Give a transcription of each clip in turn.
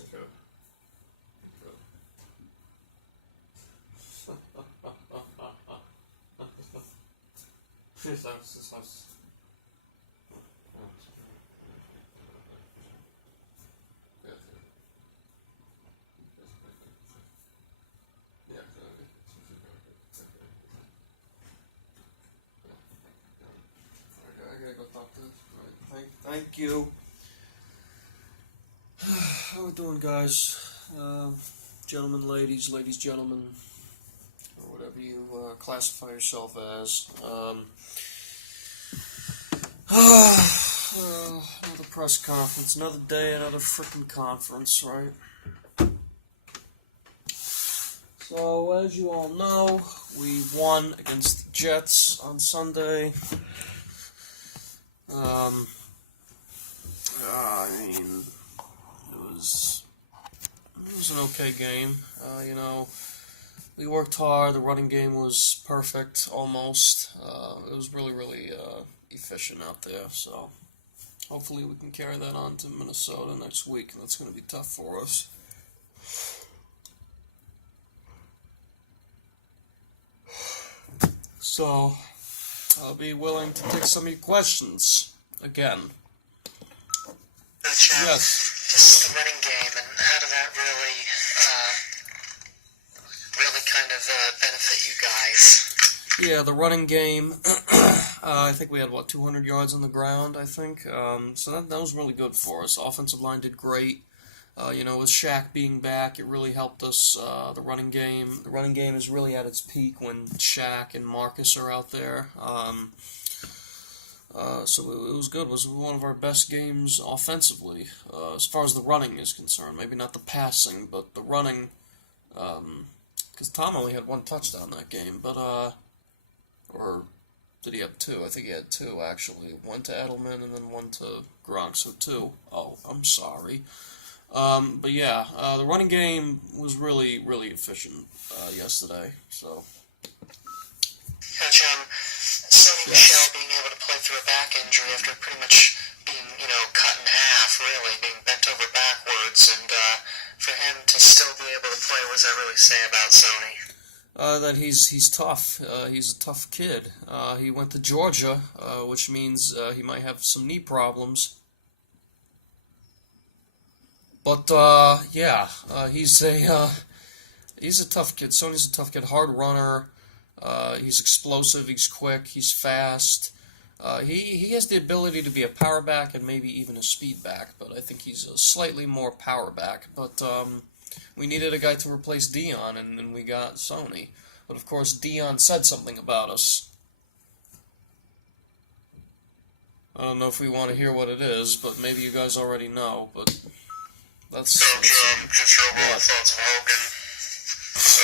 okay. Thank you. How we doing, guys? Gentlemen, ladies, gentlemen, or whatever you classify yourself as. Another press conference, another day, another frickin' conference, right? So, as you all know, we won against the Jets on Sunday. I mean, it was an okay game. We worked hard. The running game was perfect, almost. It was really efficient out there. So hopefully we can carry that on to Minnesota next week, and that's going to be tough for us. So I'll be willing to take some of your questions again. Yes. Just the running game, and how did that really kind of benefit you guys? Yeah, the running game, I think we had, 200 yards on the ground, I think. So that was really good for us. Offensive line did great. With Shaq being back, it really helped us. The running game is really at its peak when Shaq and Marcus are out there. So it was good. It was one of our best games offensively, as far as the running is concerned. Maybe not the passing, but the running, because Tom only had one touchdown that game, but, or did he have two? I think he had two, actually. One to Edelman and then one to Gronk, so two. Oh, I'm sorry. But yeah, the running game was really efficient yesterday, so. Coach, Sony Michel being able to play through a back injury after pretty much being, cut in half, really, being bent over backwards, and for him to still be able to play, what does that really say about Sony? That he's tough. He's a tough kid. He went to Georgia, which means he might have some knee problems. But he's a tough kid. Sony's a tough kid, hard runner. He's explosive. He's quick. He's fast. He has the ability to be a power back and maybe even a speed back. But I think he's a slightly more power back. But we needed a guy to replace Dion, and we got Sony. But of course, Dion said something about us. I don't know if we want to hear what it is, but maybe you guys already know. But that's just your overall thoughts of Hogan,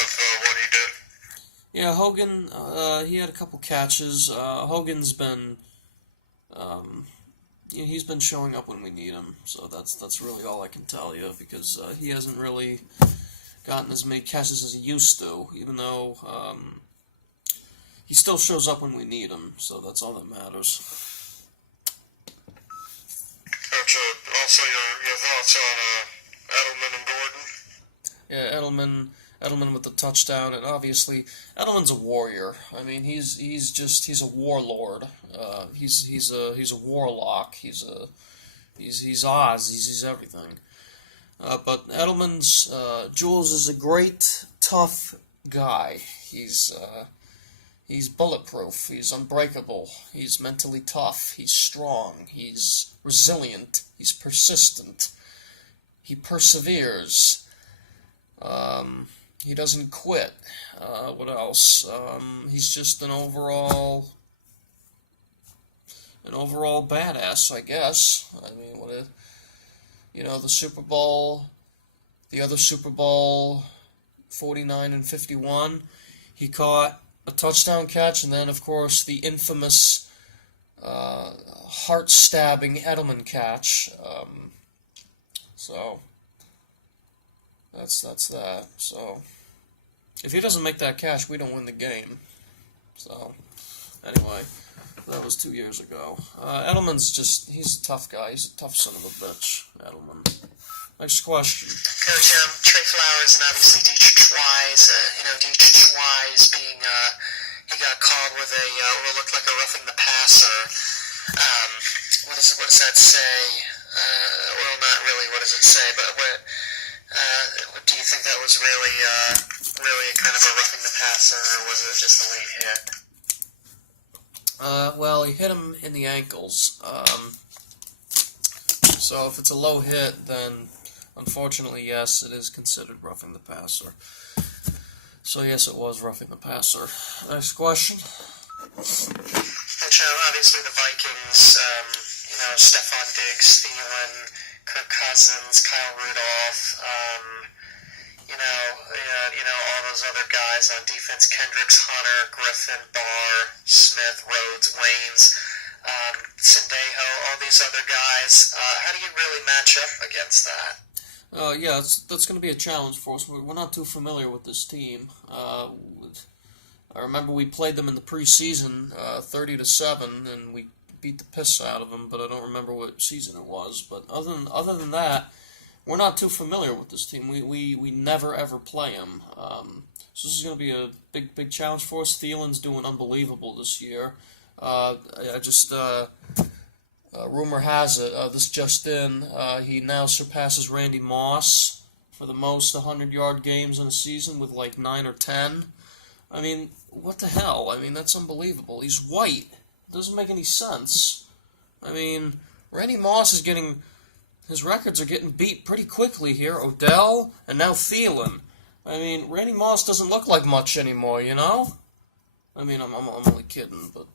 of what he did. Yeah, Hogan, he had a couple catches. Hogan's been, he's been showing up when we need him, so that's really all I can tell you, because he hasn't really gotten as many catches as he used to, even though he still shows up when we need him, so that's all that matters. Coach, also your thoughts on Edelman and Gordon? Yeah, Edelman with the touchdown, and obviously Edelman's a warrior. I mean, he's a warlord. He's a warlock. He's Oz. He's everything. But Edelman's Jules is a great, tough guy. He's bulletproof. He's unbreakable. He's mentally tough. He's strong. He's resilient. He's persistent. He perseveres. He doesn't quit. What else? He's just an overall badass, I guess. I mean, the Super Bowl, the other Super Bowl, 49 and 51, he caught a touchdown catch, and then, of course, the infamous heart-stabbing Edelman catch. So that's that. So if he doesn't make that catch, we don't win the game. So anyway, that was 2 years ago. Edelman's he's a tough guy. He's a tough son of a bitch, Edelman. Next question. Coach, Trey Flowers and obviously Dietrich Wise, Dietrich Wise being, he got called with what looked like a roughing the passer. What does that say? Well, not really, what does it say, but do you think that was really kind of a roughing the passer, or was it just a late hit? Well, he hit him in the ankles. So if it's a low hit, then unfortunately, yes, it is considered roughing the passer. So yes, it was roughing the passer. Next question. And obviously the Vikings, Stephon Diggs, Thielen, Kirk Cousins, Kyle Rudolph, all those other guys on defense, Kendricks, Hunter, Griffin, Barr, Smith, Rhodes, Waynes, Sendejo, all these other guys. How do you really match up against that? Yeah, that's going to be a challenge for us. We're not too familiar with this team. I remember we played them in the preseason, 30-7, and we beat the piss out of them. But I don't remember what season it was. But other than that, we're not too familiar with this team. We never ever play them. So this is going to be a big challenge for us. Thielen's doing unbelievable this year. Rumor has it, this just in, he now surpasses Randy Moss for the most 100-yard games in a season with like 9 or 10. I mean, what the hell? I mean, that's unbelievable. He's white. It doesn't make any sense. I mean, Randy Moss is his records are getting beat pretty quickly here. Odell, and now Thielen. I mean, Randy Moss doesn't look like much anymore, you know? I mean, I'm only kidding, but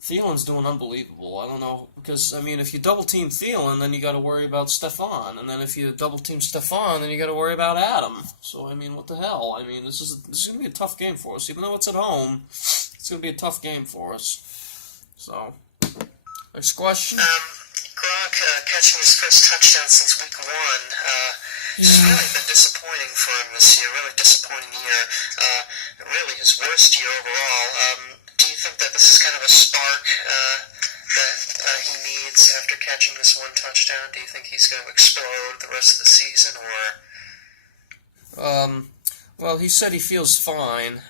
Thielen's doing unbelievable. I don't know, because, I mean, if you double-team Thielen, then you got to worry about Stephon, and then if you double-team Stephon, then you got to worry about Adam. So, I mean, what the hell? I mean, this is going to be a tough game for us. Even though it's at home, it's going to be a tough game for us. So, next question. Gronk catching his first touchdown since week 1. It's really been disappointing for him this year. Really disappointing year. Really his worst year overall. Do you think that this is kind of a spark that he needs after catching this one touchdown? Do you think he's going to explode the rest of the season, or? Well, he said he feels fine.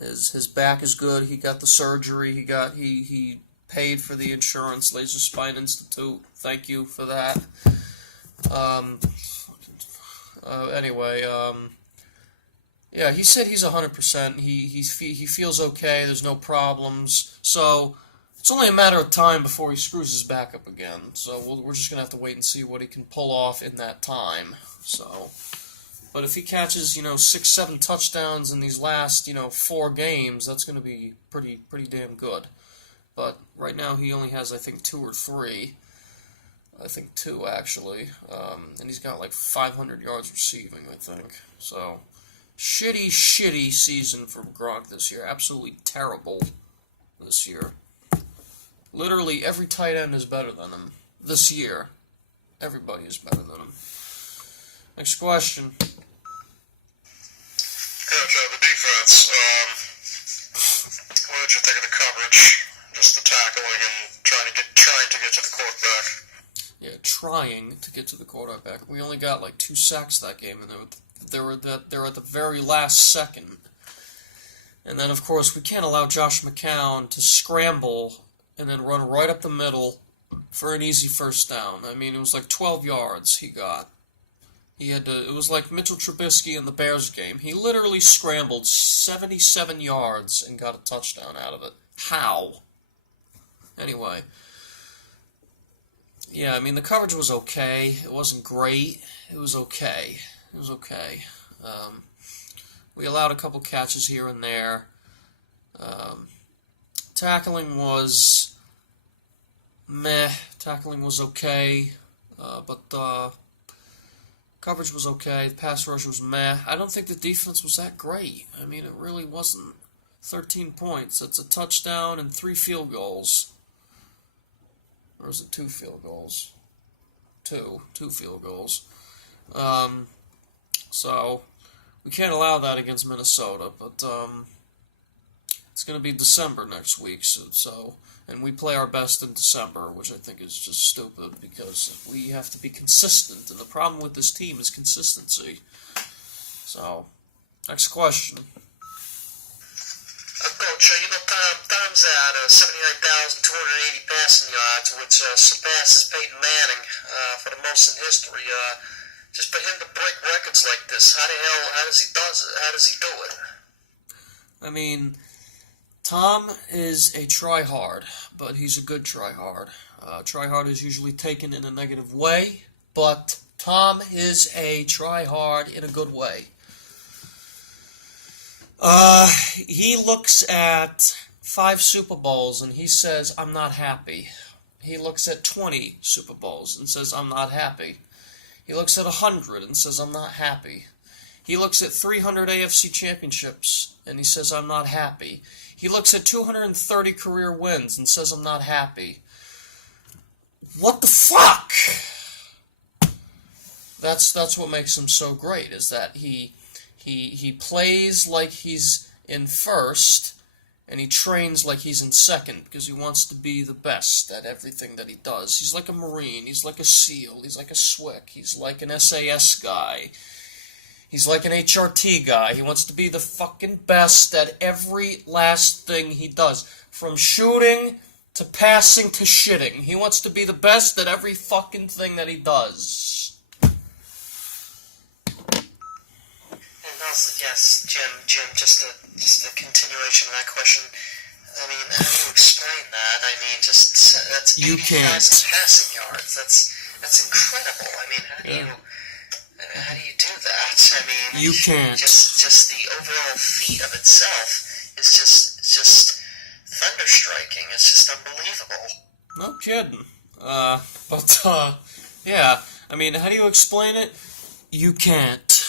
His back is good. He got the surgery. He paid for the insurance, Laser Spine Institute. Thank you for that. Anyway, yeah, he said he's 100%. He feels okay. There's no problems. So it's only a matter of time before he screws his back up again. So we're just gonna have to wait and see what he can pull off in that time. So, but if he catches 6-7 touchdowns in these last 4 games, that's gonna be pretty damn good. But right now he only has, I think, 2 or 3. I think 2 actually, and he's got like 500 yards receiving, I think. So, shitty season for Gronk this year. Absolutely terrible this year. Literally every tight end is better than him this year. Everybody is better than him. Next question. Coach, the defense. What did you think of the coverage? Just the tackling and trying to get to the quarterback. Yeah, trying to get to the quarterback. We only got like 2 sacks that game, and they were at the very last second. And then, of course, we can't allow Josh McCown to scramble and then run right up the middle for an easy first down. I mean, it was like 12 yards he got. It was like Mitchell Trubisky in the Bears game. He literally scrambled 77 yards and got a touchdown out of it. How? Anyway. Yeah, I mean, the coverage was okay. It wasn't great. It was okay. We allowed a couple catches here and there. Tackling was meh. Tackling was okay. But coverage was okay. The pass rush was meh. I don't think the defense was that great. I mean, it really wasn't. 13 points. That's a touchdown and 3 field goals. Or is it 2 field goals? 2 field goals. So we can't allow that against Minnesota. But it's going to be December next week, and we play our best in December, which I think is just stupid because we have to be consistent, and the problem with this team is consistency. So, next question. Coach, Tom's at 79,280 passing yards, which surpasses Peyton Manning for the most in history. Just for him to break records like this, how does he do it? I mean, Tom is a try-hard, but he's a good try-hard. Try-hard is usually taken in a negative way, but Tom is a try-hard in a good way. He looks at 5 Super Bowls and he says, I'm not happy. He looks at 20 Super Bowls and says, I'm not happy. He looks at 100 and says, I'm not happy. He looks at 300 AFC championships and he says, I'm not happy. He looks at 230 career wins and says, I'm not happy. What the fuck? That's what makes him so great, is that he plays like he's in first, and he trains like he's in second, because he wants to be the best at everything that he does. He's like a Marine, he's like a SEAL, he's like a SWIC, he's like an SAS guy, he's like an HRT guy. He wants to be the fucking best at every last thing he does, from shooting to passing to shitting. He wants to be the best at every fucking thing that he does. Yes, Jim, just a continuation of that question. I mean, how do you explain that? I mean, that's 80,000 passing yards. That's incredible. I mean, how do you do that? I mean, you can't. Just the overall feat of itself is just thunderstriking. It's just unbelievable. No kidding. Yeah. I mean, how do you explain it? You can't.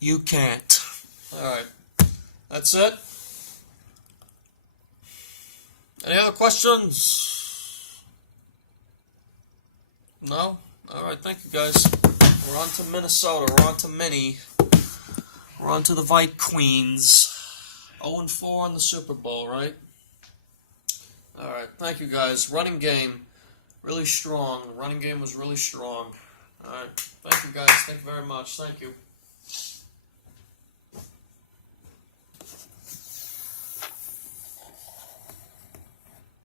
You can't. Alright. That's it. Any other questions? No? Alright, thank you guys. We're on to Minnesota. We're on to Minnie. We're on to the Vite Queens. 0-4 in the Super Bowl, right? Alright, thank you guys. Running game, really strong. The running game was really strong. Alright, thank you guys. Thank you very much. Thank you.